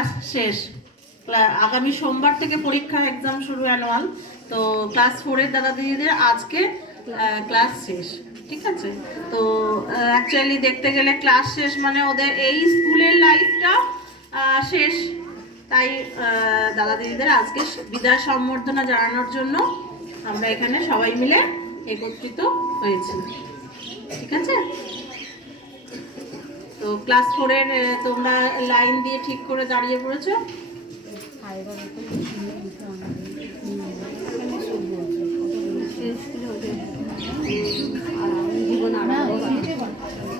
Class শেষ। আগামী সোমবার থেকে পরীক্ষা এক্সাম শুরু অ্যানুয়াল। তো ক্লাস 4-এর দাদা দিদিদের আজকে ক্লাস শেষ, ঠিক আছে। তো অ্যাকচুয়ালি দেখতে গেলে ক্লাস শেষ মানে ওদের এই স্কুলের লাইফটা শেষ। তাই দাদা দিদিদের আজকে বিদায় সম্বর্ধনা জানানোর জন্য আমরা এখানে সবাই মিলে একত্রিত হয়েছি, ঠিক আছে। তো ক্লাস 4-এর তোমরা লাইন দিয়ে ঠিক করে দাঁড়িয়ে পড়েছো।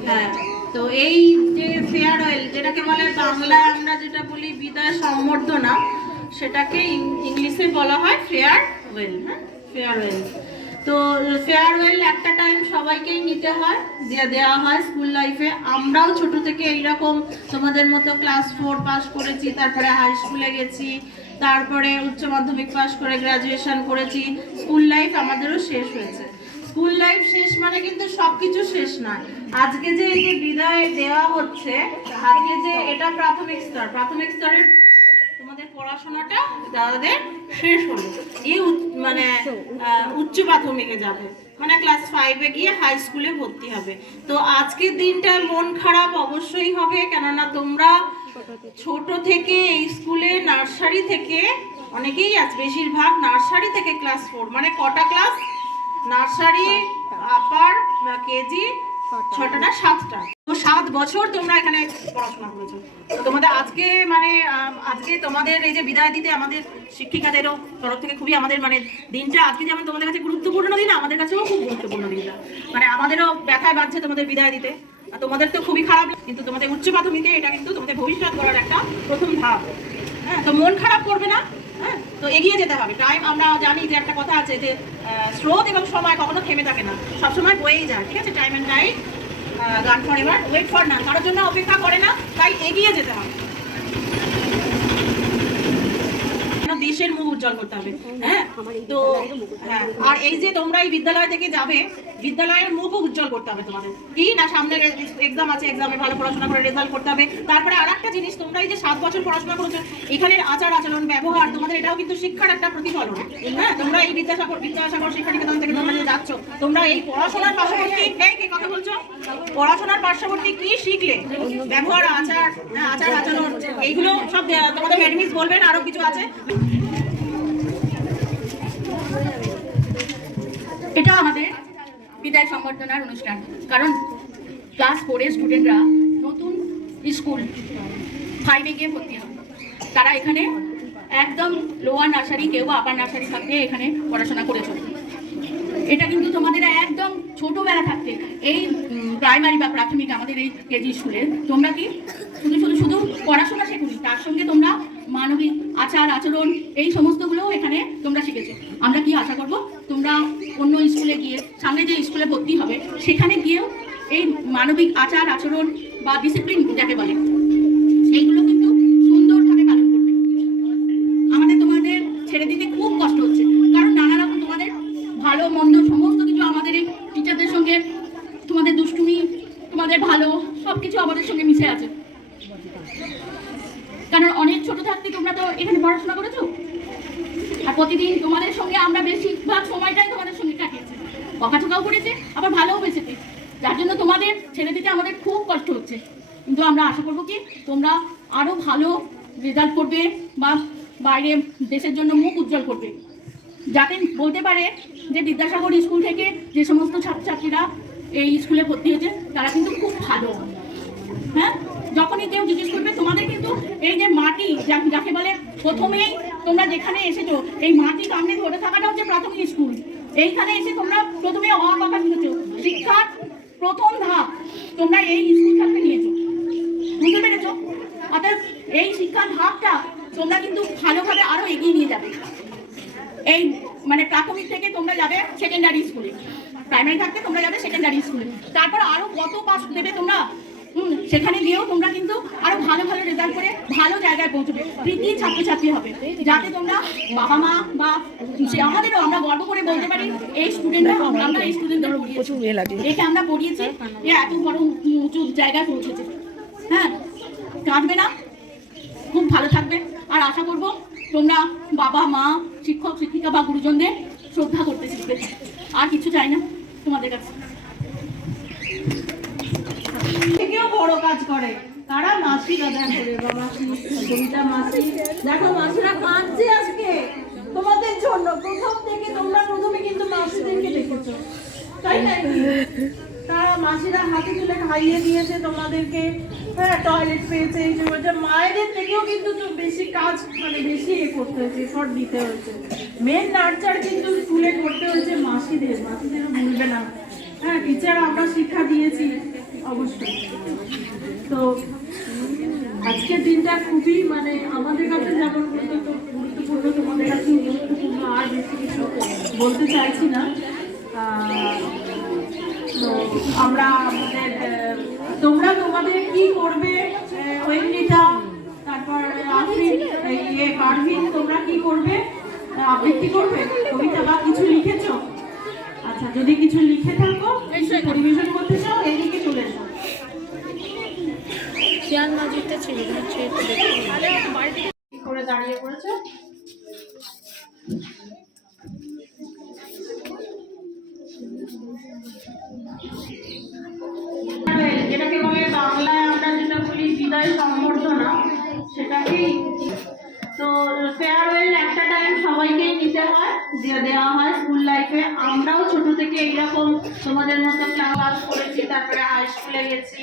হ্যাঁ, তো এই যে ফেয়ারওয়েল যেটাকে বলে বাংলায় আমরা যেটা বলি বিদায় সম্বর্ধনা, সেটাকে ইংলিশে বলা হয় ফেয়ারওয়েল। হ্যাঁ, ফেয়ারওয়েল। তো ফেয়ারওয়েল একটা টাইম সবাইকেই নিতে হয়, দেওয়া হয় স্কুল লাইফে। আমরাও ছোট থেকে এইরকম তোমাদের মতো ক্লাস 4 পাস করেছি, তারপরে হাই স্কুলে গেছি, তারপরে উচ্চ মাধ্যমিক পাস করে গ্রাজুয়েশন করেছি। স্কুল লাইফ আমাদেরও শেষ হয়েছে। স্কুল লাইফ শেষ মানে কিন্তু সবকিছু শেষ নয়। আজকে যে এই যে বিদায় দেওয়া হচ্ছে, আজকে যে এটা প্রাথমিক স্তরের তোমাদের পড়াশোনাটা দাদাদের শেষ হলো। এই মানে উচ্চ প্রাথমিকে যাবে, মানে ক্লাস 5-এ গিয়ে হাই স্কুলে ভর্তি হবে। তো আজকের দিনটা মন খারাপ অবশ্যই হবে, কেননা তোমরা ছোট থেকে এই স্কুলে নার্সারি থেকে অনেকেই আছে, বেশিরভাগ নার্সারি থেকে ক্লাস 4, মানে কটা ক্লাস? নার্সারি, আপার বা কেজি 6টা না 7টা। তো 7 বছর তোমরা এখানে পড়াশোনা করেছো। তোমাদের আজকে মানে আজকে তোমাদের এই যে বিদায় দিতে আমাদের শিক্ষিকাদেরও তরফ থেকে খুবই আমাদের মানে দিনটা আজকে যেমন তোমাদের কাছে গুরুত্বপূর্ণ দিন, আমাদের কাছেও খুব গুরুত্বপূর্ণ দিনটা। মানে আমাদেরও ব্যথায় বাঁধছে তোমাদের বিদায় দিতে। তোমাদের তো খুবই খারাপ, কিন্তু তোমাদের উচ্চ প্রাথমিকে এটা কিন্তু তোমাদের ভবিষ্যৎ গড়ার একটা প্রথম ধাপ। হ্যাঁ, তো মন খারাপ করবে না। হ্যাঁ, তো এগিয়ে যেতে হবে। টাইম আমরা জানি যে একটা কথা আছে যে স্রোত এবং সময় কখনো থেমে থাকে না, সবসময় বয়েই যায়, ঠিক আছে। Time and time gone for ever, wait for none, কারোর জন্য অপেক্ষা করে না, তাই এগিয়ে যেতে হবে। দেশের মুখ উজ্জ্বল করতে হবে। হ্যাঁ, তো হ্যাঁ, আর এই যে তোমরা এই বিদ্যালয় থেকে যাবে, বিদ্যালয়ের মুখও উজ্জ্বল করতে হবে তোমাদের। কি না, সামনে এক্সাম আছে, এক্সামে ভালো পড়াশোনা করে রেজাল্ট করতে হবে। তারপরে আর একটা জিনিস, তোমরা এই যে 7 বছর পড়াশোনা করেছো, এখানের আচার আচরণ ব্যবহার তোমাদের এটাও কিন্তু শিক্ষার একটা প্রতিফলন। হ্যাঁ, তোমরা এই বিদ্যাসাগর শিক্ষা নিকেতন থেকে তোমরা যে যাচ্ছ, তোমরা এই পড়াশোনার পাশাপাশি কি কথা বলছো, পড়াশোনার পাশাপাশি কি শিখলে, ব্যবহার, আচার আচরণ, এইগুলো সব তোমাদের ম্যাডামিস বলবেন। আরো কিছু আছে। এটা আমাদের বিদায় সম্বর্ধনার অনুষ্ঠান, কারণ ক্লাস 4-এর স্টুডেন্টরা নতুন স্কুল 5-এ গিয়ে ভর্তি হয়। তারা এখানে একদম লোয়ার নার্সারি, কেউ আপার নার্সারি থাকতে এখানে পড়াশোনা করেছো। এটা কিন্তু তোমাদের একদম ছোটোবেলা থাকতে এই প্রাইমারি বা প্রাথমিক আমাদের এই কেজি স্কুলে তোমরা কি শুধু পড়াশোনা শেখোনি, তার সঙ্গে তোমরা মানবিক আচার আচরণ এই সমস্তগুলোও এখানে তোমরা শিখেছো। আমরা কি আশা করব, তোমরা অন্য স্কুলে গিয়ে, সামনে যে স্কুলে ভর্তি হবে সেখানে গিয়েও এই মানবিক আচার আচরণ বা ডিসিপ্লিন যাকে বলে, এইগুলো কিন্তু সুন্দরভাবে পালন করবে। আমাদের তোমাদের ছেড়ে দিতে খুব কষ্ট হচ্ছে, কারণ নানা রকম তোমাদের ভালো মন্দ সমস্ত কিছু আমাদের এই টিচারদের সঙ্গে, তোমাদের দুষ্টুমি, তোমাদের ভালো সব কিছু আমাদের সঙ্গে মিশে আছে। কারণ অনেক ছোট থাকতে তোমরা তো এখানে পড়াশোনা করেছো, আর প্রতিদিন তোমাদের সঙ্গে আমরা বেশিরভাগ সময়টাই তোমাদের সঙ্গে কাটিয়েছি, বকাঝকাও করেছে, আবার ভালোও বেসেছে, যার জন্য তোমাদের ছেড়ে দিতে আমাদের খুব কষ্ট হচ্ছে। কিন্তু আমরা আশা করবো কি তোমরা আরও ভালো রেজাল্ট করবে বা বাইরে দেশের জন্য মুখ উজ্জ্বল করবে, যাতে বলতে পারে যে বিদ্যাসাগর স্কুল থেকে যে সমস্ত ছাত্রছাত্রীরা এই স্কুলে ভর্তি হয়েছে তারা কিন্তু খুব ভালো। হ্যাঁ, যখনই কেউ জিজ্ঞেস করবে তোমাদের কিন্তু এই যে মাটি যাকে বলে, প্রথমেই তোমরা যেখানে এসেছো এই মাটি সামনে ধরে থাকাটা হচ্ছে প্রাথমিক স্কুল। এইখানে এসে তোমরা প্রথমে অ কথা শিখেছো, শিক্ষার প্রথম ধাপ তোমরা এই স্কুল থাকতে নিয়েছো, বুঝতে পেরেছো? অর্থাৎ এই শিক্ষার ধাপটা তোমরা কিন্তু ভালোভাবে আরো এগিয়ে নিয়ে যাবে। এই মানে প্রাথমিক থেকে তোমরা যাবে সেকেন্ডারি স্কুলে, প্রাইমারি থাকতে তোমরা যাবে সেকেন্ডারি স্কুলে, তারপর আরো কত পাস দেবে তোমরা, সেখানে গিয়েও তোমরা কিন্তু আরো ভালো ভালো রেজাল্ট করে ভালো জায়গায় পৌঁছবে, কৃতি ছাত্রছাত্রী হবে, যাতে তোমরা বাবা মা বা আমাদেরও আমরা গর্ব করে বলতে পারি এই স্টুডেন্টরা, আমরা এই স্টুডেন্টদের একে আমরা পড়িয়েছি, এত বড় উঁচু জায়গায় পৌঁছেছে। হ্যাঁ, কাঁদবে না, খুব ভালো থাকবে। থাকবে। আর আশা করব তোমরা বাবা মা শিক্ষক শিক্ষিকা বা গুরুজনদের শ্রদ্ধা করতে শিখবে। আর কিছু চাই না তোমাদের কাছে। থেকেও বড় কাজ করে তারা মাসিরা দেখো রে বাবা, কবিতা মাসি দেখো, মাসিরা কাঁদছে আজকে তোমাদের জন্য। প্রথম থেকে তোমরা প্রথমে কিন্তু মাসিদেরকে দেখেছো, তাই না? তারা মাসিরা হাতে তুলে খাইয়ে দিয়েছে তোমাদেরকে, হ্যাঁ, টয়লেট পেয়েছে, এই যে মায়েদের থেকেও কিন্তু বেশি কাজ, মানে বেশি করতে হয়েছে, এফর্ট দিতে হয়েছে। মেন নার্চার কিন্তু স্কুলে করতে হয়েছে মাসিদেরও ভুলবে না। হ্যাঁ, টিচার আমরা শিক্ষা দিয়েছি অবশ্যই। তো আজকের দিনটা খুবই, মানে আমাদের কাছে যেমন গুরুত্বপূর্ণ, তোমাদের কাছেও গুরুত্বপূর্ণ। আর বেশি কিছু বলতে চাইছি না। তো আমরা আমাদের, তোমরা তোমাদের কি করবে, ঐন্দিতা, তারপর পারভিন, তোমরা কি করবে? আবৃত্তি করবে কবিতা বা কিছু লিখেছো? আচ্ছা, যদি কিছু লিখে থাকো, পরিবেশন করতে চাও, এইদিকে চলে যাও। কি করে দাঁড়িয়ে পড়েছো? যেটাকে বলে বাংলায় আমরা যেটা বলি বিদায় সম্বর্ধনা, সেটাকেই। তো ফেয়ারওয়েল একটা টাইম সবাইকেই নিতে হয়, দেওয়া হয় স্কুল লাইফে। আমরাও ছোট থেকে এইরকম তোমাদের মতো ক্লাস করেছি, তারপরে হাই স্কুলে গেছি।